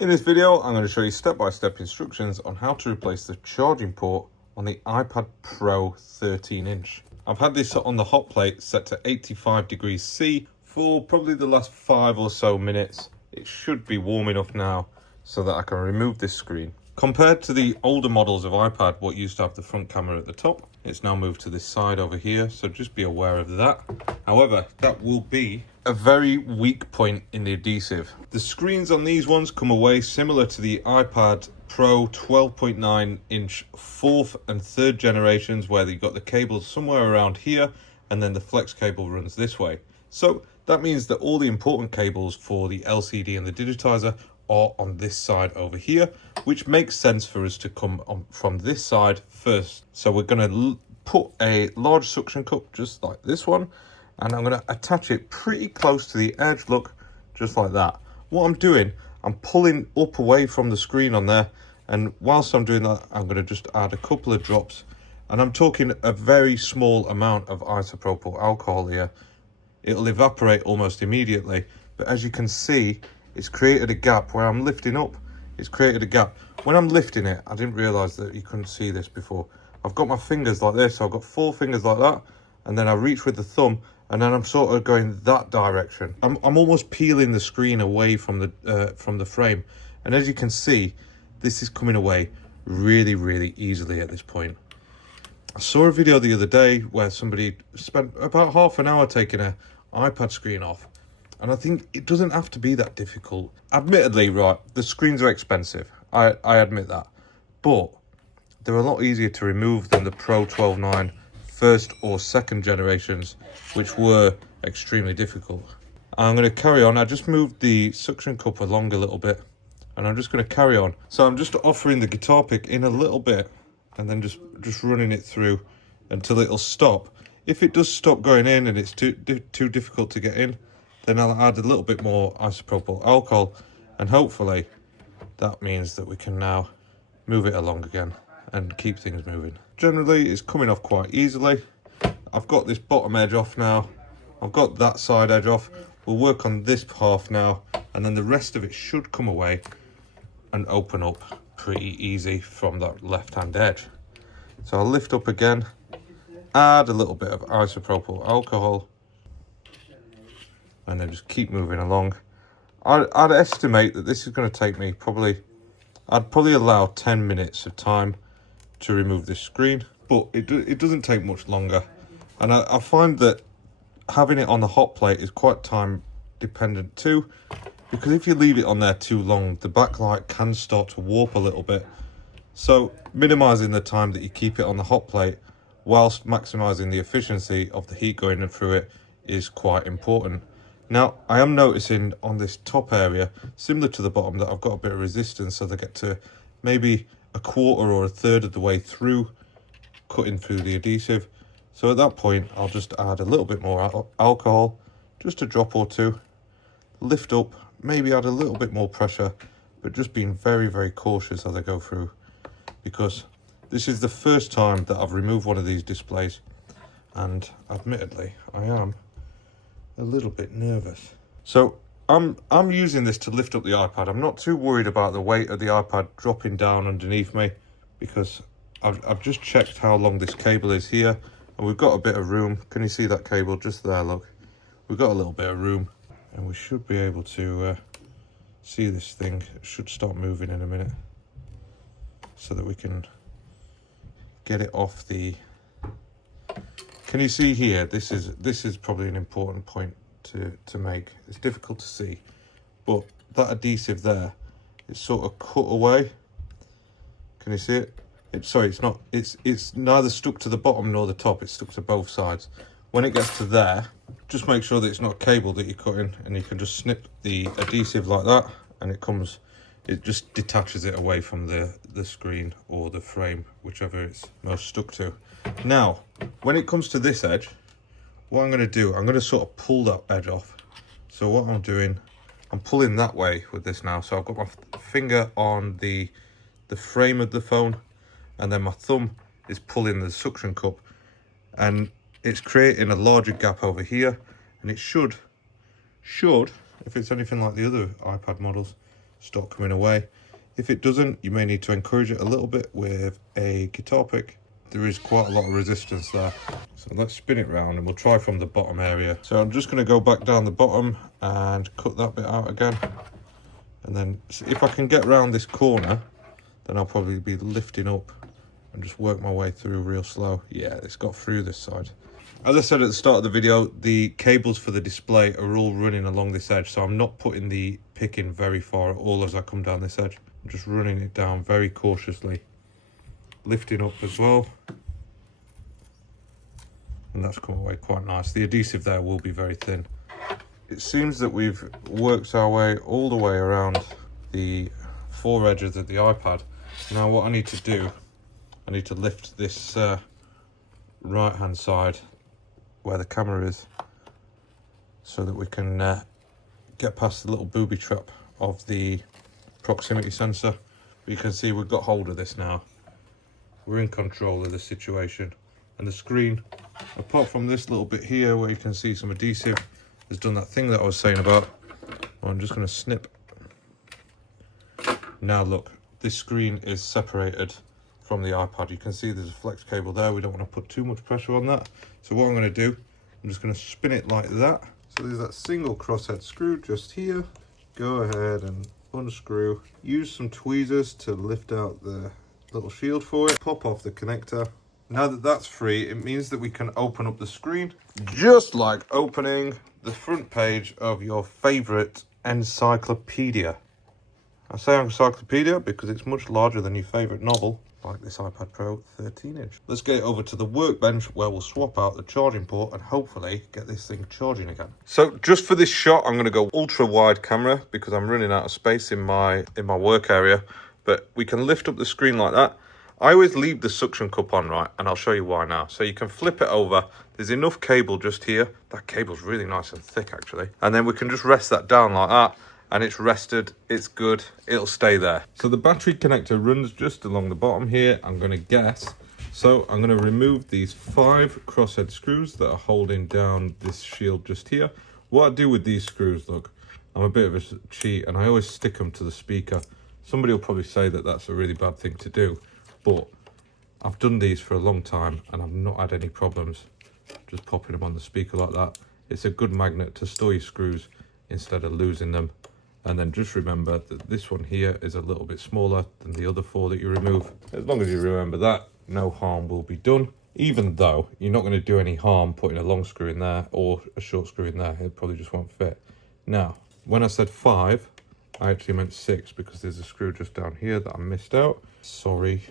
In this video, I'm going to show you step-by-step instructions on how to replace the charging port on the iPad Pro 13-inch. I've had this on the hot plate set to 85 degrees C for probably the last 5 or so minutes. It should be warm enough now so that I can remove this screen. Compared to the older models of iPad, what used to have the front camera at the top, it's now moved to this side over here, so just be aware of that. However, that will be a very weak point in the adhesive. The screens on these ones come away similar to the iPad Pro 12.9-inch 4th and 3rd generations, where you've got the cable somewhere around here and then the flex cable runs this way. So that means that all the important cables for the LCD and the digitizer are on this side over here, which makes sense for us to come on from this side first. So we're going to put a large suction cup just like this one, and I'm going to attach it pretty close to the edge, look, just like that. What I'm doing, I'm pulling up away from the screen on there, and whilst I'm doing that, I'm going to just add a couple of drops, and I'm talking a very small amount of isopropyl alcohol here. It'll evaporate almost immediately, but as you can see, it's created a gap where I'm lifting up. It's created a gap. When I'm lifting it, I didn't realise that you couldn't see this before. I've got my fingers like this, so I've got 4 fingers like that, and then I reach with the thumb, and then I'm sort of going that direction. I'm almost peeling the screen away from the frame, and as you can see, this is coming away really, really easily at this point. I saw a video the other day where somebody spent about half an hour taking an iPad screen off, and I think it doesn't have to be that difficult. Admittedly, right, the screens are expensive. I admit that, but they're a lot easier to remove than the Pro 12.9 first or second generations, which were extremely difficult. I'm going to carry on. I just moved the suction cup along a little bit, and I'm just going to carry on. So I'm just offering the guitar pick in a little bit, and then just running it through until it'll stop. If it does stop going in and it's too difficult to get in, then I'll add a little bit more isopropyl alcohol, and hopefully that means that we can now move it along again and keep things moving. Generally, it's coming off quite easily. I've got this bottom edge off now. I've got that side edge off. We'll work on this half now, and then the rest of it should come away and open up pretty easy from that left-hand edge. So I'll lift up again, add a little bit of isopropyl alcohol, and then just keep moving along. I'd estimate that this is going to take me I'd probably allow 10 minutes of time to remove this screen, but it doesn't take much longer. And I find that having it on the hot plate is quite time dependent too, because if you leave it on there too long, the backlight can start to warp a little bit. So minimizing the time that you keep it on the hot plate whilst maximizing the efficiency of the heat going through it is quite important. Now, I am noticing on this top area, similar to the bottom, that I've got a bit of resistance, so they get to maybe a quarter or a third of the way through, cutting through the adhesive. So at that point, I'll just add a little bit more alcohol, just a drop or two, lift up, maybe add a little bit more pressure, but just being very, very cautious as I go through, because this is the first time that I've removed one of these displays, and admittedly, I am a little bit nervous. So I'm using this to lift up the iPad. I'm not too worried about the weight of the iPad dropping down underneath me, because I've just checked how long this cable is here, and we've got a bit of room. Can you see that cable just there? Look, we've got a little bit of room, and we should be able to see this thing. It should start moving in a minute, so that we can get it off the... Can you see here? This is probably an important point to make. It's difficult to see, but that adhesive there is sort of cut away. Can you see it? It's not. It's neither stuck to the bottom nor the top. It's stuck to both sides. When it gets to there, just make sure that it's not a cable that you're cutting, and you can just snip the adhesive like that, and it just detaches it away from the screen or the frame, whichever it's most stuck to. Now, when it comes to this edge, what I'm going to do, I'm going to sort of pull that edge off. So what I'm doing, I'm pulling that way with this now. So I've got my finger on the frame of the phone, and then my thumb is pulling the suction cup, and it's creating a larger gap over here, and it should, if it's anything like the other iPad models, start coming away. If it doesn't, you may need to encourage it a little bit with a guitar pick. There is quite a lot of resistance there. So let's spin it round and we'll try from the bottom area. So I'm just going to go back down the bottom and cut that bit out again. And then if I can get around this corner, then I'll probably be lifting up and just work my way through real slow. Yeah, it's got through this side. As I said at the start of the video, the cables for the display are all running along this edge, so I'm not putting the pick in very far at all as I come down this edge. I'm just running it down very cautiously, lifting up as well. And that's come away quite nice. The adhesive there will be very thin. It seems that we've worked our way all the way around the four edges of the iPad. Now what I need to do, I need to lift this right hand side where the camera is so that we can get past the little booby trap of the proximity sensor. But you can see we've got hold of this now. We're in control of the situation. And the screen, apart from this little bit here where you can see some adhesive, has done that thing that I was saying about. Well, I'm just going to snip. Now look, this screen is separated from the iPad. You can see there's a flex cable there. We don't want to put too much pressure on that. So what I'm going to do, I'm just going to spin it like that. So there's that single crosshead screw just here. Go ahead and unscrew. Use some tweezers to lift out the little shield for it. Pop off the connector. Now that that's free, it means that we can open up the screen, just like opening the front page of your favorite encyclopedia. I say encyclopedia because it's much larger than your favorite novel, like this iPad Pro 13-inch. Let's get it over to the workbench where we'll swap out the charging port and hopefully get this thing charging again. So just for this shot, I'm going to go ultra wide camera because I'm running out of space in my work area. But we can lift up the screen like that. I always leave the suction cup on, right? And I'll show you why now. So you can flip it over. There's enough cable just here. That cable's really nice and thick, actually. And then we can just rest that down like that. And it's rested, it's good, it'll stay there. So the battery connector runs just along the bottom here, I'm going to guess. So I'm going to remove these 5 crosshead screws that are holding down this shield just here. What I do with these screws, look, I'm a bit of a cheat and I always stick them to the speaker. Somebody will probably say that that's a really bad thing to do. But I've done these for a long time and I've not had any problems just popping them on the speaker like that. It's a good magnet to store your screws instead of losing them. And then just remember that this one here is a little bit smaller than the other 4 that you remove. As long as you remember that, no harm will be done. Even though you're not going to do any harm putting a long screw in there or a short screw in there. It probably just won't fit. Now, when I said 5, I actually meant 6 because there's a screw just down here that I missed out. Sorry.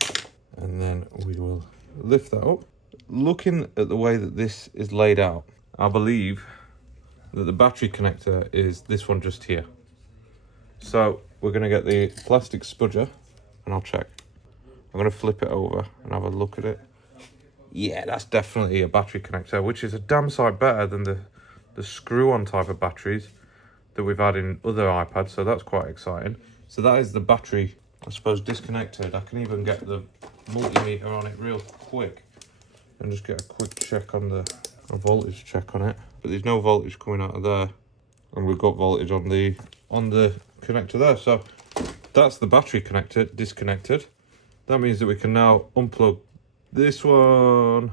And then we will lift that up. Looking at the way that this is laid out, I believe that the battery connector is this one just here. So we're going to get the plastic spudger and I'll check. I'm going to flip it over and have a look at it. Yeah, that's definitely a battery connector, which is a damn sight better than the screw-on type of batteries that we've had in other iPads, so that's quite exciting. So that is the battery, I suppose, disconnected. I can even get the multimeter on it real quick and just get a quick check on a voltage check on it. But there's no voltage coming out of there, and we've got voltage on the connector there. So that's the battery connector disconnected. That means that we can now unplug this one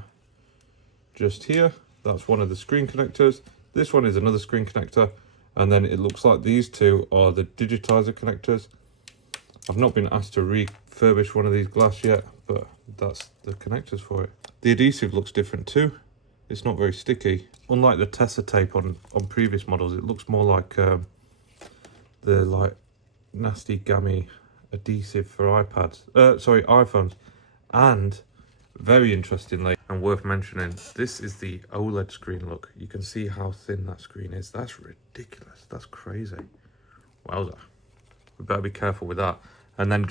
just here. That's one of the screen connectors. This one is another screen connector. And then it looks like these 2 are the digitizer connectors. I've not been asked to refurbish one of these glass yet, but that's the connectors for it. The adhesive looks different too. It's not very sticky. Unlike the Tessa tape on previous models, it looks more like the nasty gammy adhesive for iPhones. And very interestingly, and worth mentioning, this is the OLED screen. Look, you can see how thin that screen is. That's ridiculous. That's crazy. Wowza. We better be careful with that. And then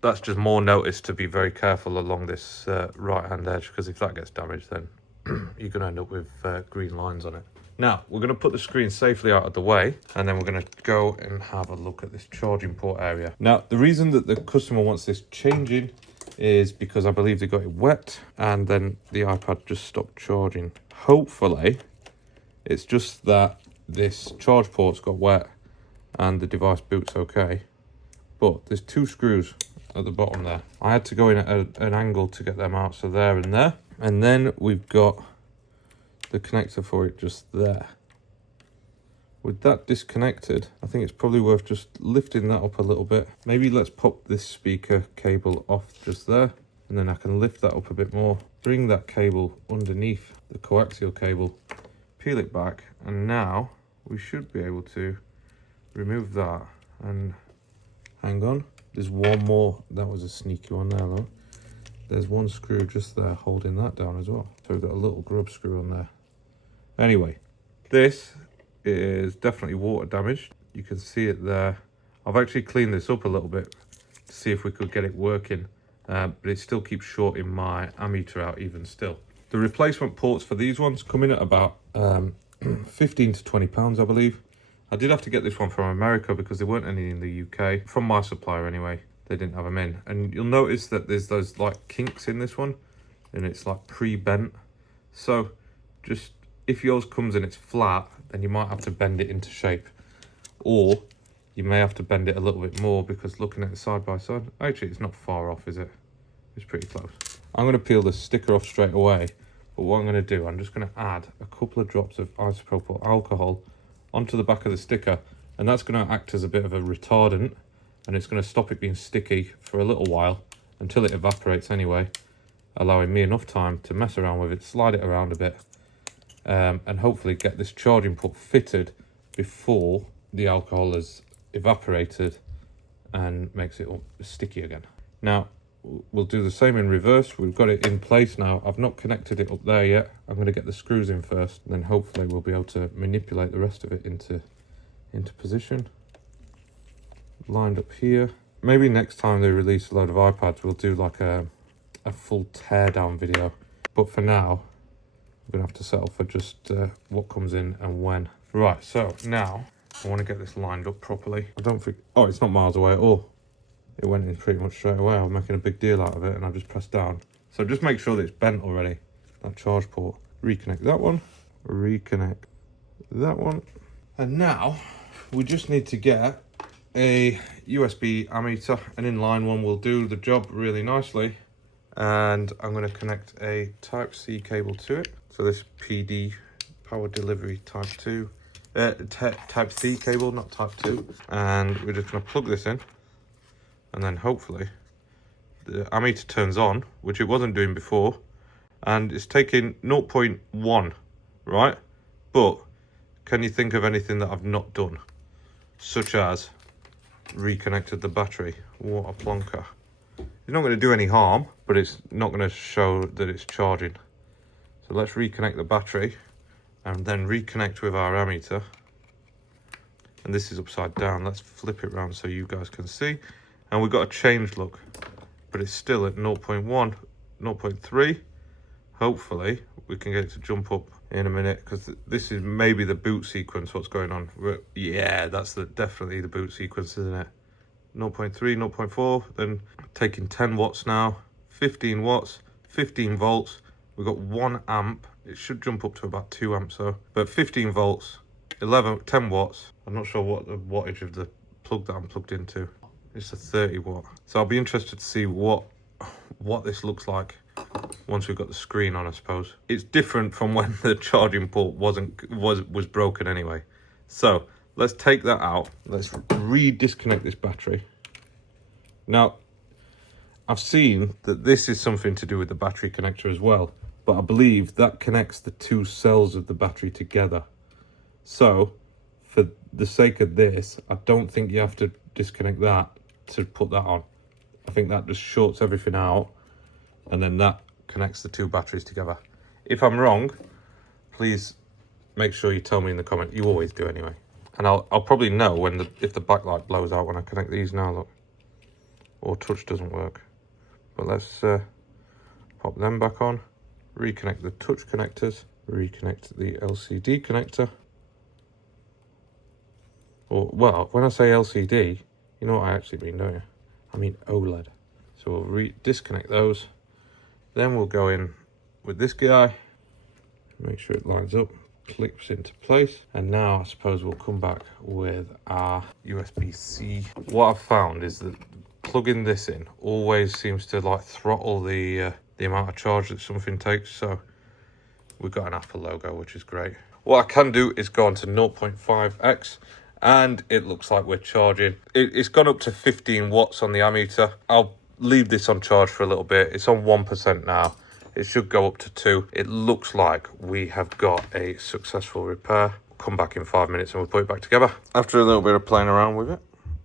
that's just more notice to be very careful along this right hand edge, because if that gets damaged, then you're going to end up with green lines on it. Now, we're going to put the screen safely out of the way, and then we're going to go and have a look at this charging port area. Now, the reason that the customer wants this changing is because I believe they got it wet, and then the iPad just stopped charging. Hopefully, it's just that this charge port's got wet, and the device boots okay. But there's 2 screws at the bottom there. I had to go in at an angle to get them out, so there and there. And then we've got the connector for it just there. With that disconnected, I think it's probably worth just lifting that up a little bit. Maybe let's pop this speaker cable off just there, and then I can lift that up a bit more. Bring that cable underneath the coaxial cable, peel it back, and now we should be able to remove that. And hang on, there's one more. That was a sneaky one there though. There's one screw just there holding that down as well. So we've got a little grub screw on there. Anyway, this is definitely water damaged. You can see it there. I've actually cleaned this up a little bit to see if we could get it working, but it still keeps shorting my ammeter out even still. The replacement ports for these ones come in at about 15 to 20 pounds, I believe. I did have to get this one from America because there weren't any in the UK. From my supplier anyway, they didn't have them in. And you'll notice that there's those like kinks in this one, and it's like pre-bent. So just, if yours comes in it's flat, then you might have to bend it into shape, or you may have to bend it a little bit more, because looking at it side by side, actually it's not far off, is it? It's pretty close. I'm going to peel the sticker off straight away, but what I'm going to do, I'm just going to add a couple of drops of isopropyl alcohol onto the back of the sticker, and that's going to act as a bit of a retardant, and it's going to stop it being sticky for a little while until it evaporates anyway, allowing me enough time to mess around with it, slide it around a bit, and hopefully get this charging port fitted before the alcohol has evaporated and makes it all sticky again. Now we'll do the same in reverse. We've got it in place now. I've not connected it up there yet. I'm going to get the screws in first, and then hopefully we'll be able to manipulate the rest of it into position. Lined up here. Maybe next time they release a load of iPads, we'll do like a full teardown video, but for now we're gonna have to settle for just what comes in and when. Right, so now I want to get this lined up properly. I don't think, oh, it's not miles away at all. It went in pretty much straight away. I was making a big deal out of it, and I just pressed down. So just make sure that it's bent already, that charge port. Reconnect that one, reconnect that one, and now we just need to get a USB ammeter. An inline one will do the job really nicely, and I'm going to connect a Type-C cable to it. So this PD, power delivery Type 2, Type-C cable, not Type 2. And we're just going to plug this in, and then hopefully the ammeter turns on, which it wasn't doing before, and it's taking 0.1, right? But can you think of anything that I've not done? Such as reconnected the battery. What a plonker. It's not going to do any harm, but it's not going to show that it's charging. So let's reconnect the battery and then reconnect with our ammeter. And this is upside down. Let's flip it around so you guys can see. And we've got a change look, but it's still at 0.1, 0.3. Hopefully we can get it to jump up in a minute, because this is maybe the boot sequence, what's going on. Yeah, that's definitely the boot sequence, isn't it? 0.3, 0.4, then taking 10 watts now, 15 watts, 15 volts. We've got 1 amp. It should jump up to about 2 amps though. But 15 volts, 10 watts. I'm not sure what the wattage of the plug that I'm plugged into. It's a 30 watt. So I'll be interested to see what this looks like once we've got the screen on, I suppose. It's different from when the charging port was broken anyway. So let's take that out. Let's re-disconnect this battery. Now, I've seen that this is something to do with the battery connector as well, but I believe that connects the 2 cells of the battery together. So for the sake of this, I don't think you have to disconnect that to put that on. I think that just shorts everything out, and then that connects the 2 batteries together. If I'm wrong, please make sure you tell me in the comment. You always do anyway. And I'll probably know when if the backlight blows out when I connect these now, look. Or touch doesn't work. But let's pop them back on. Reconnect the touch connectors. Reconnect the LCD connector. Or, well, when I say LCD, you know what I actually mean, don't you? I mean OLED. So we'll disconnect those. Then we'll go in with this guy. Make sure it lines up. clips into place. And now I suppose we'll come back with our USB-C. What I've found is that plugging this in always seems to like throttle the amount of charge that something takes. So we've got an Apple logo, which is great. What I can do is go on to 0.5x, and it looks like we're charging. It's gone up to 15 watts on the ammeter. I'll leave this on charge for a little bit. It's on 1% now. It should go up to 2. It looks like we have got a successful repair. Come back in 5 minutes and we'll put it back together. After a little bit of playing around with it,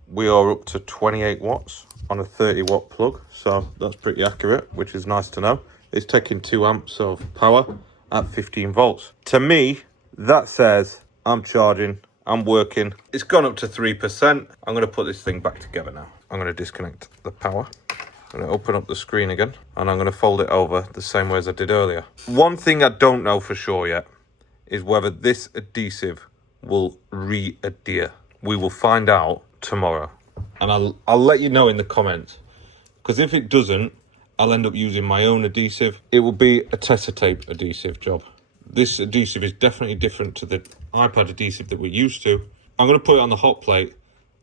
we are up to 28 watts on a 30 watt plug. So that's pretty accurate, which is nice to know. It's taking 2 amps of power at 15 volts. To me, that says I'm charging, I'm working. It's gone up to 3%. I'm going to put this thing back together now. I'm going to disconnect the power. I'm going to open up the screen again, and I'm going to fold it over the same way as I did earlier. One thing I don't know for sure yet is whether this adhesive will re-adhere. We will find out tomorrow, and I'll let you know in the comments, because if it doesn't, I'll end up using my own adhesive. It will be a Tessa tape adhesive job. This adhesive is definitely different to the iPad adhesive that we're used to. I'm going to put it on the hot plate,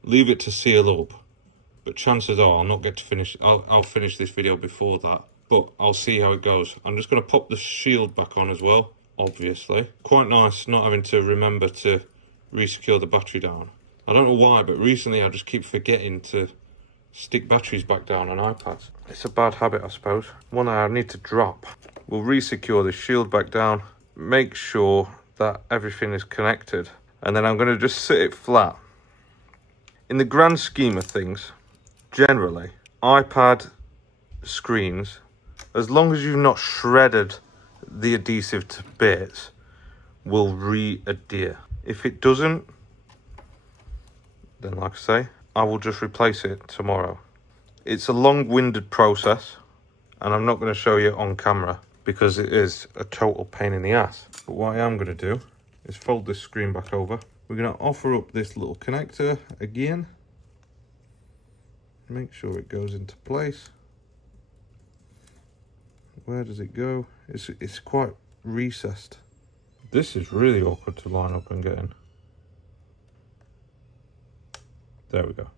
leave it to seal up. But chances are I'll not get to finish. I'll finish this video before that. But I'll see how it goes. I'm just going to pop the shield back on as well, obviously. Quite nice not having to remember to re-secure the battery down. I don't know why, but recently I just keep forgetting to stick batteries back down on iPads. It's a bad habit, I suppose. One that I need to drop. We'll re-secure the shield back down. Make sure that everything is connected, and then I'm going to just sit it flat. In the grand scheme of things, generally iPad screens, as long as you've not shredded the adhesive to bits, will re-adhere. If it doesn't, then like I say, I will just replace it tomorrow. It's a long-winded process, and I'm not going to show you on camera because it is a total pain in the ass. But what I am going to do is fold this screen back over. We're going to offer up this little connector again. Make sure it goes into place. Where does it go? It's quite recessed. This is really awkward to line up and get in. There we go.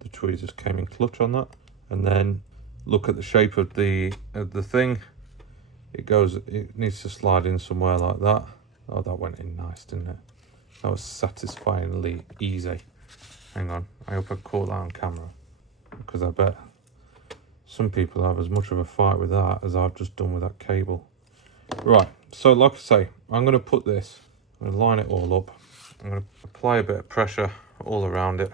The tweezers came in clutch on that. And then look at the shape of the thing. It needs to slide in somewhere like that. Oh, that went in nice, didn't it? That was satisfyingly easy. Hang on, I hope I caught that on camera, because I bet some people have as much of a fight with that as I've just done with that cable. Right, so like I say, I'm going to put this, I'm going to line it all up, I'm going to apply a bit of pressure all around it,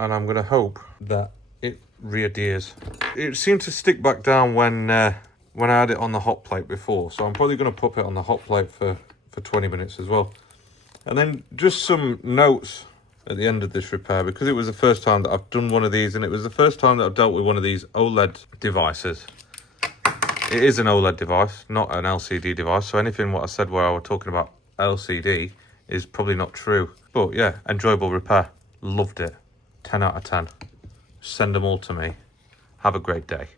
and I'm going to hope that it re-adheres. It seemed to stick back down when I had it on the hot plate before, so I'm probably going to pop it on the hot plate for 20 minutes as well. And then just some notes at the end of this repair, because it was the first time that I've done one of these, and it was the first time that I've dealt with one of these OLED devices. It is an OLED device, not an LCD device, so anything what I said where I was talking about LCD is probably not true. But yeah, enjoyable repair. Loved it. 10 out of 10. Send them all to me. Have a great day.